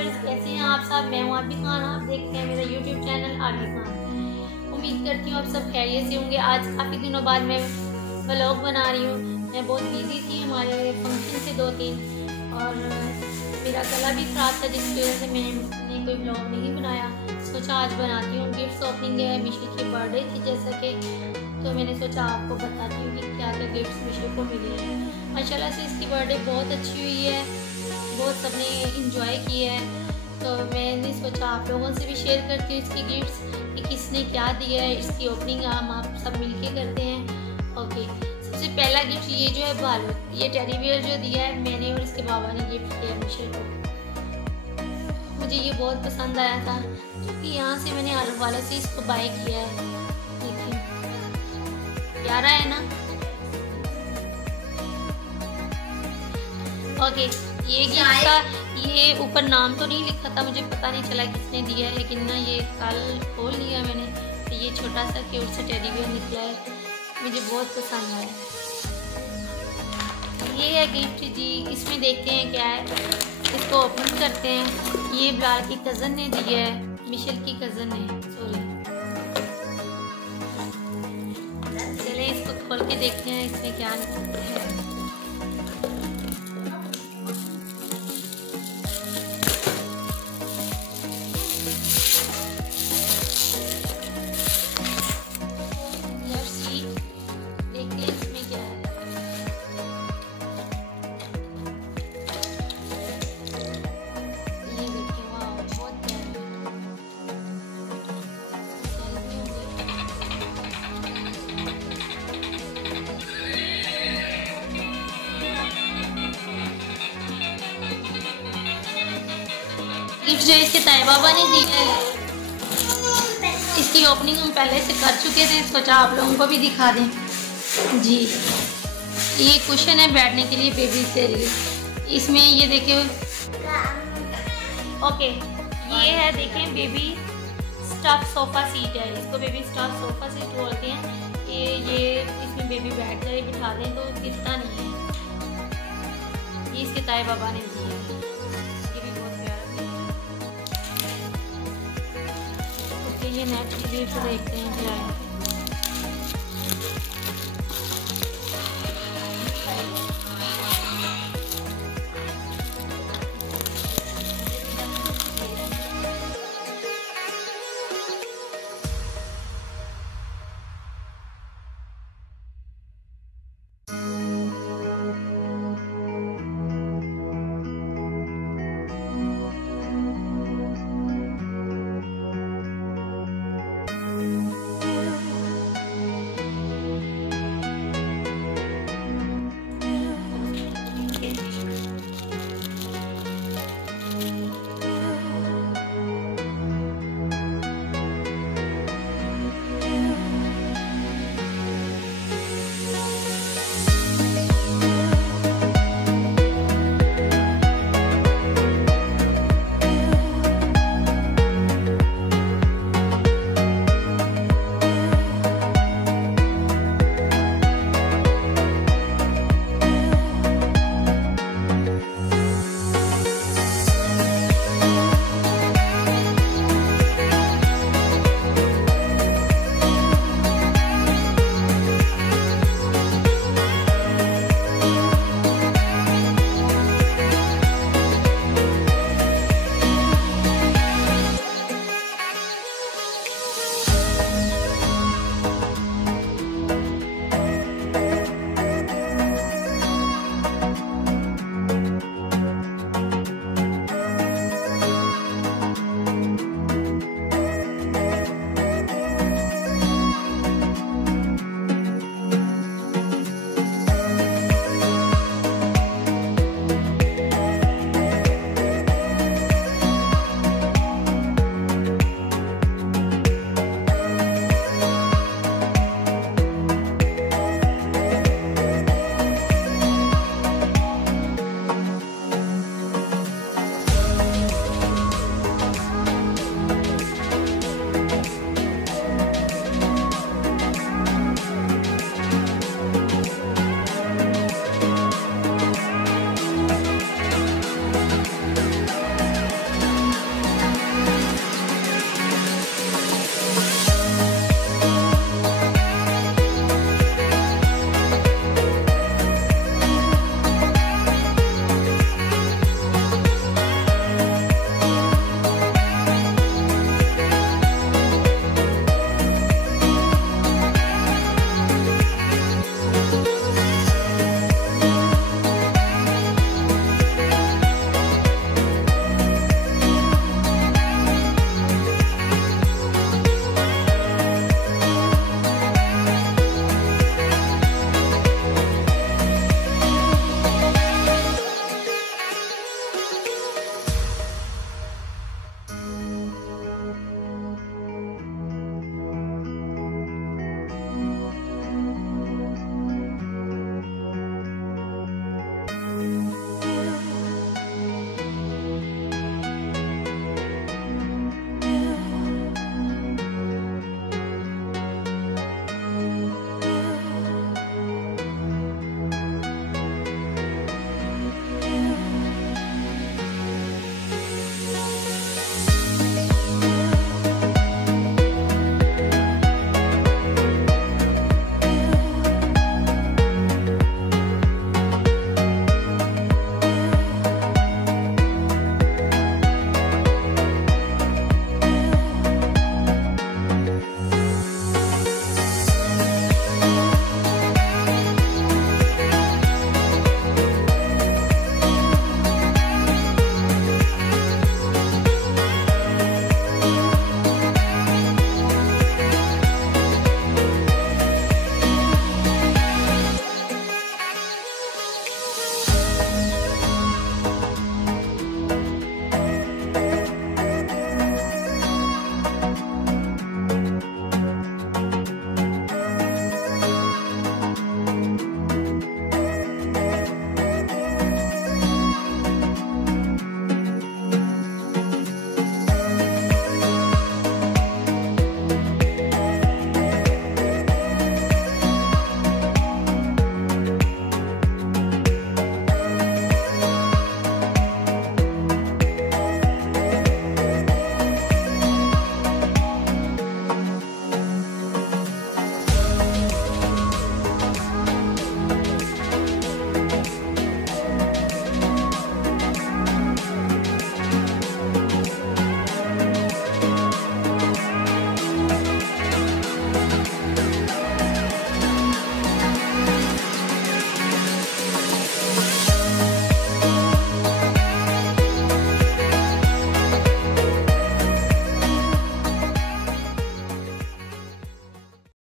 Viewers, कैसे हैं आप सब? मैं हूं आबी खान, आप देखते हैं मेरा यूट्यूब चैनल आबी खान। उम्मीद करती हूँ आप सब खैरियत से होंगे। आज काफ़ी दिनों बाद मैं व्लॉग बना रही हूँ। मैं बहुत बिजी थी हमारे फंक्शन से 2-3, और मेरा गला भी ख़राब था जिसकी वजह से मैंने कोई व्लॉग नहीं बनाया। सोचा आज बनाती हूँ। गिफ्ट ओपनिंग है, मिशल की बर्थडे थी जैसा कि, तो मैंने सोचा आपको बताती हूँ कि क्या क्या गिफ्ट्स मिशल को मिले हैं। माशाल्लाह से इसकी बर्थडे बहुत अच्छी हुई है, बहुत सबने इंजॉय किया है। तो मैंने सोचा आप लोगों से भी शेयर करती हूँ इसकी गिफ्ट्स कि किसने क्या दिया है। इसकी ओपनिंग हम आप सब मिलके करते हैं। ओके, सबसे पहला गिफ्ट ये जो है बालू, ये टेडी बियर जो दिया है मैंने और इसके बाबा ने गिफ्ट किया मिशल को। मुझे ये बहुत पसंद आया था क्योंकि यहाँ से मैंने वाला से इसको बाय किया है। देखिए प्यारा है ना। ओके, ये गिफ्ट का ये ऊपर नाम तो नहीं लिखा था, मुझे पता नहीं चला किसने दिया है, लेकिन ना ये कल खोल लिया मैंने तो ये छोटा सा क्यूट सा टेडी बियर निकला है, मुझे बहुत पसंद आया। ये है गिफ्ट जी, इसमें देखते हैं क्या है, इसको ओपन करते हैं। ये बिलाल की कज़न ने दिया है, मिशल की कज़न ने, सॉरी। चलिए इसको खोल के देखते हैं इसमें क्या है। गिफ्ट जो इसके ताई बाबा ने दी है, इसकी ओपनिंग हम पहले से कर चुके थे, सोचा आप लोगों को भी दिखा दें जी। ये कुशन है बैठने के लिए बेबी के लिए। इसमें ये देखें, ओके ये है देखें बेबी स्टफ सोफ़ा सीट है, इसको बेबी स्टफ सोफ़ा सीट बोलते हैं। ये इसमें बेबी बैठ जाए, बिठा दें तो गिरता नहीं है। ये इसके ताई बाबा ने दी है, ये भी बहुत प्यारा है। ओके, ये नेक्स्ट गिफ्ट देखते हैं क्या है।